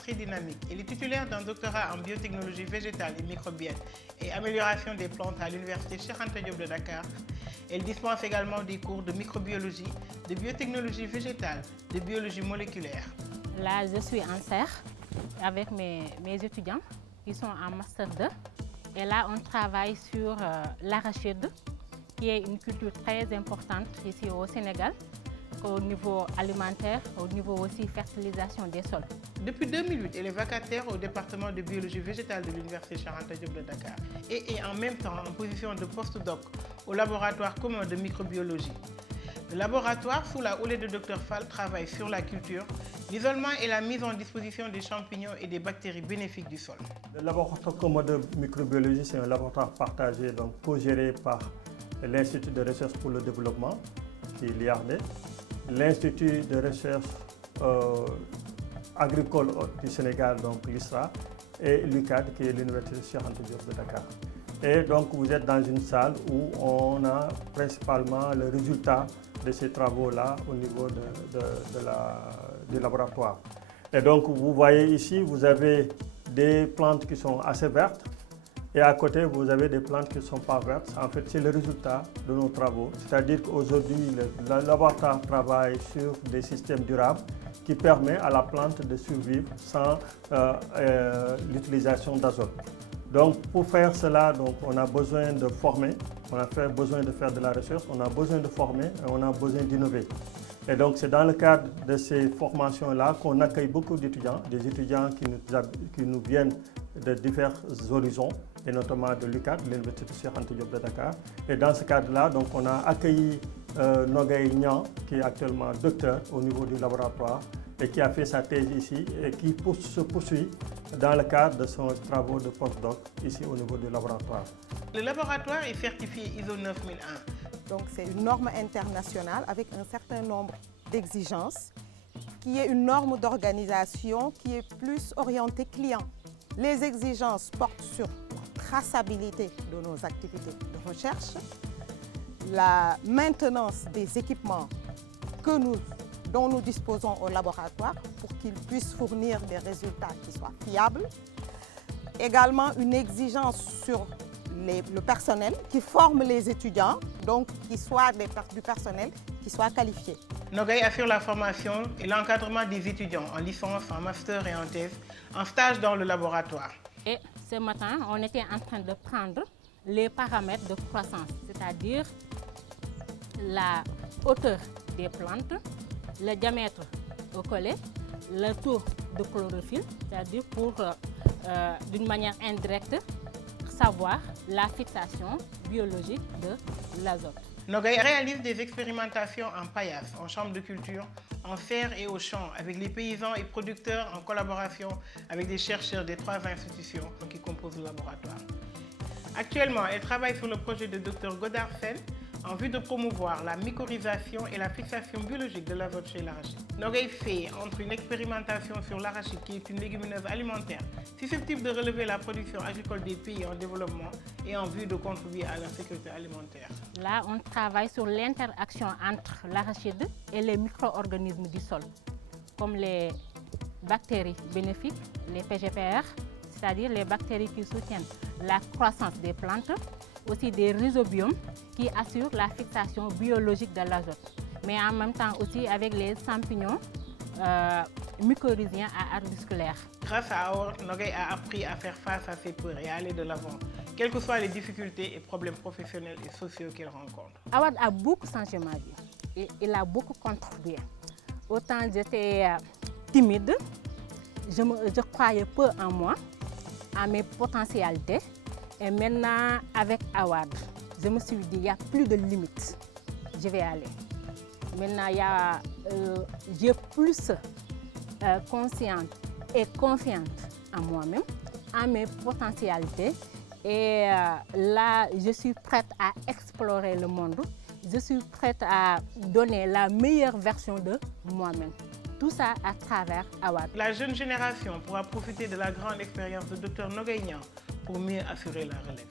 très dynamique. Elle est titulaire d'un doctorat en biotechnologie végétale et microbienne et amélioration des plantes à l'université Cheikh Anta Diop de Dakar. Elle dispense également des cours de microbiologie, de biotechnologie végétale, de biologie moléculaire. Là, je suis en serre avec mes étudiants qui sont en Master 2. Et là, on travaille sur l'arachide, qui est une culture très importante ici au Sénégal, au niveau alimentaire, au niveau aussi fertilisation des sols. Depuis 2008, elle est vacataire au département de biologie végétale de l'université Cheikh Anta Diop de Dakar et est en même temps en position de postdoc au laboratoire commun de microbiologie. Le laboratoire, sous la houlée de Dr Fall, travaille sur la culture, l'isolement et la mise en disposition des champignons et des bactéries bénéfiques du sol. Le laboratoire commun de microbiologie, c'est un laboratoire partagé, donc co-géré par l'Institut de recherche pour le développement, qui est l'IARD, l'Institut de recherche agricole du Sénégal, donc l'ISRA, et l'UCAD, qui est l'Université Cheikh Anta Diop de Dakar. Et donc vous êtes dans une salle où on a principalement le résultat de ces travaux-là au niveau du laboratoire. Et donc vous voyez ici, vous avez des plantes qui sont assez vertes et à côté vous avez des plantes qui ne sont pas vertes. En fait, c'est le résultat de nos travaux. C'est-à-dire qu'aujourd'hui, le laboratoire travaille sur des systèmes durables qui permettent à la plante de survivre sans l'utilisation d'azote. Donc pour faire cela, donc, on a besoin de former, on a besoin de faire de la recherche, on a besoin de former et on a besoin d'innover. Et donc c'est dans le cadre de ces formations-là qu'on accueille beaucoup d'étudiants, des étudiants qui nous viennent de divers horizons, et notamment de l'UCAD, l'Université Cheikh Anta Diop de Dakar. Et dans ce cadre-là, donc, on a accueilli Nogay Niang, qui est actuellement docteur au niveau du laboratoire, et qui a fait sa thèse ici et qui se poursuit dans le cadre de son travaux de postdoc ici au niveau du laboratoire. Le laboratoire est certifié ISO 9001. Donc c'est une norme internationale avec un certain nombre d'exigences, qui est une norme d'organisation qui est plus orientée client. Les exigences portent sur la traçabilité de nos activités de recherche, la maintenance des équipements dont nous disposons au laboratoire pour qu'ils puissent fournir des résultats qui soient fiables. Également une exigence sur le personnel qui forme les étudiants, donc qui soit du personnel qui soit qualifié. Nogay assure la formation et l'encadrement des étudiants en licence, en master et en thèse, en stage dans le laboratoire. Et ce matin, on était en train de prendre les paramètres de croissance, c'est-à-dire la hauteur des plantes, le diamètre au collet, le taux de chlorophylle, c'est-à-dire pour, d'une manière indirecte, savoir la fixation biologique de l'azote. Nogay réalise des expérimentations en paillasse, en chambre de culture, en serre et au champ, avec les paysans et producteurs en collaboration avec des chercheurs des 3 institutions qui composent le laboratoire. Actuellement, elle travaille sur le projet de Dr Godard Fell en vue de promouvoir la mycorhisation et la fixation biologique de l'azote chez l'arachide. Nogay fait entre une expérimentation sur l'arachide, qui est une légumineuse alimentaire susceptible de relever la production agricole des pays en développement et en vue de contribuer à la sécurité alimentaire. Là, on travaille sur l'interaction entre l'arachide et les micro-organismes du sol, comme les bactéries bénéfiques, les PGPR, c'est-à-dire les bactéries qui soutiennent la croissance des plantes, aussi des rhizobiomes qui assurent la fixation biologique de l'azote, mais en même temps aussi avec les champignons mycorhiziens à arbre musculaire. Grâce à Aor, Nogay a appris à faire face à ses peurs et à aller de l'avant, quelles que soient les difficultés et problèmes professionnels et sociaux qu'elle rencontre. Awad a beaucoup changé ma vie et il a beaucoup contribué. Autant j'étais timide, je croyais peu en moi, à mes potentialités. Et maintenant, avec Awad, je me suis dit, il n'y a plus de limites. Je vais aller. Maintenant, j'ai plus consciente et confiante en moi-même, en mes potentialités. Et là, je suis prête à explorer le monde. Je suis prête à donner la meilleure version de moi-même. Tout ça à travers Awad. La jeune génération pourra profiter de la grande expérience de Dr Nogay Niang pour mieux assurer la relève.